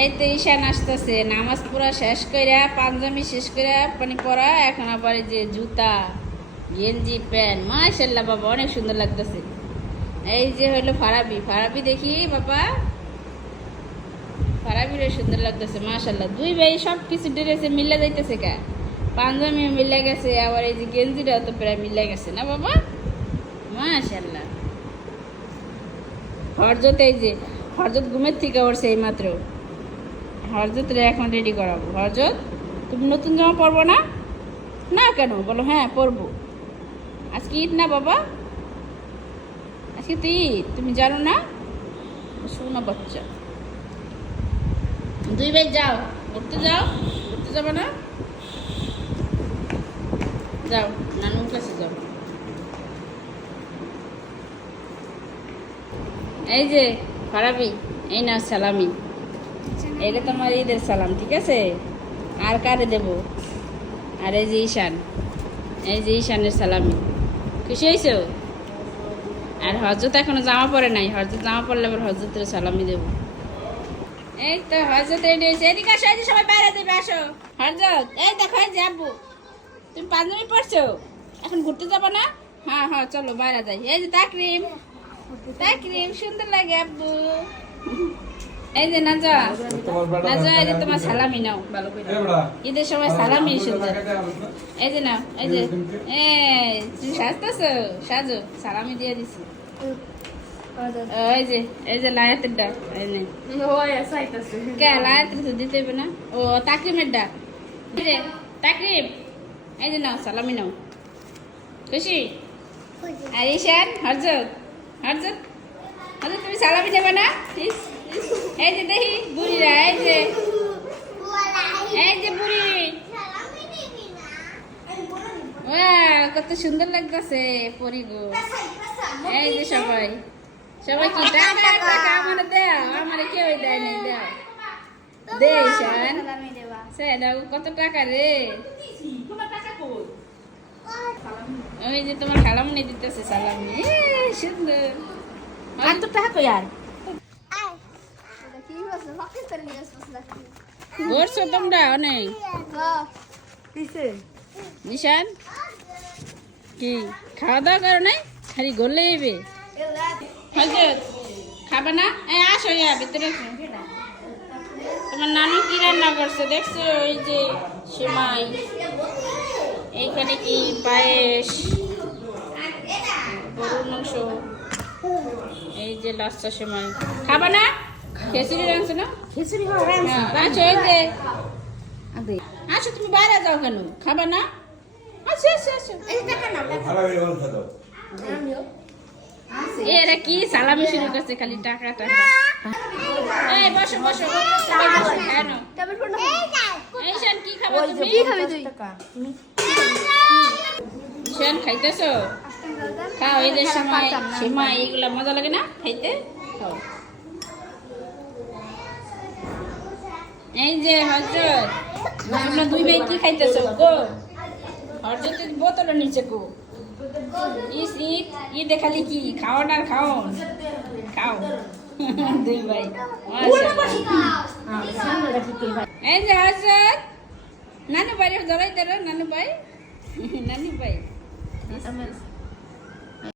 এই তো ঈশান আসতেছে নামাজ পড়া শেষ কইরা পাঞ্জাবি শেষ কইরা মানে পরা এখন আবার এই যে জুতা গেঞ্জি প্যান্ট মাশাআল্লাহ বাবা অনেক সুন্দর লাগতেছে। এই যে হলো ফারাবি, ফারাবি দেখি বাবা, ফারাবিরও সুন্দর লাগতেছে মাশাআল্লাহ। দুই ভাই সব কিছু ড্রেসে মিলে যাইতেছে কা, পাঞ্জাবিও মিলে গেছে, আবার এই যে গেঞ্জিটাও তো প্রায় মিলে গেছে না বাবা, মাশাআল্লাহ। হরজত এই যে হরজত ঘুমের থেকে উঠছে এই মাত্র, হরজতরে এখন রেডি করাবো। হরজত তুমি নতুন জামা পরবো না? না কেন বলো? হ্যাঁ পরবো, আজকে ঈদ না বাবা, আজকে তো ঈদ, তুমি জানো না? শোনো বাচ্চা, দুই ভাই যাও ঘুরতে, যাও ঘুরতে যাবো না? যাও নানুর কাছে যাও। এই যে ফারাবি, এই না সালামি, এটা তোমার ঈদের সালাম, ঠিক আছে? আর কারে দেব? আর এই যে ঈশান, এই যে ঈশানের সালামি, খুশি হয়েছো? আর হজরত এখনো জামা পরে নাই, হজরত জামা পরলে আবার হজরতের সালামি দেবো। এই তো হজরত রেডি হয়েছে, এদিকে আসো, এই যে সবাই বাইরে দেবে, আসো। হজরত এই দেখো, এই যে আব্বু, তুমি পাঞ্জাবি পরছো, এখন ঘুরতে যাবো না? হ্যাঁ হ্যাঁ চলো বাইরে যাই। এই যে তাকরিম, তাকরিম সুন্দর লাগে আব্বু। এই যে নাজা, নাজা এই যে তোমার সালামি নাও ভালো করে, ঈদের সময় সালামি সুন্দর। এই যে নাও, এই যে এই তুমি সাজতেছো, সাজো, সালামি দিয়ে দিছি। এই যে, এই যে লায়াতের ডাক, এই নে কে লায়াতের তো দিতে হবে না? ও তাকরিমের ডাক, এই যে তাকরিম, এই যে নাও সালামি নাও, খুশি? আর ঈশান, হরজত, হরজত, হরজত তুমি সালামি দেবে না? এই যে দেখি বুড়িরা, এই যে, এই যে বুড়ি, কত সুন্দর লাগতেছে পরিগো। এই যে সবাই, সবাই কি টাকা টাকা আমার দেও, আমার কেউ দেয় নাই, দেও দে ঈশান, সে দাও কত টাকা রে। ওই যে তোমার খালামনি দিতেছে সালামি, সুন্দর। আর তো টাকা কই আর ঘুরছো তোমরা অনেক? নিশান কি খাওয়া দাওয়া করো নাই, খালি ঘুরলে যাবে? হজরত খাবে না? আসো ভিতরে, তোমার নানু কি রান্না করছে দেখছো? ওই যে সেমাই, এইখানে কি পায়েস, গরুর মাংস, এই যে লাচ্চা সেমাই। খাবা না? খিচুড়ি রাঁধছো না? খিচুড়ি আচ্ছা, এই যে আচ্ছা তুমি বাইরে যাও কেন, খাবা না? আচ্ছা আচ্ছা আচ্ছা, এরা কি সালামি শুরু করছে, খালি টাকা টাকা। এই বসো বসো, কেন ঈশান কি খাবা তুমি? ঈশান খাইতেছো? খাও, এদের সময় সেমাই এগুলা মজা লাগে না খাইতে, খাও। এই যে হজরত, তোমরা দুই ভাই কি খাইতেছো গো? হজরত বোতলের নিচে গো, ঈদে খালি কি খাওয়ান আর খাওন, খাও দুই ভাই। এই যে হজরত, নানু ভাই জড়াই দেন, নানু ভাই, নানু ভাই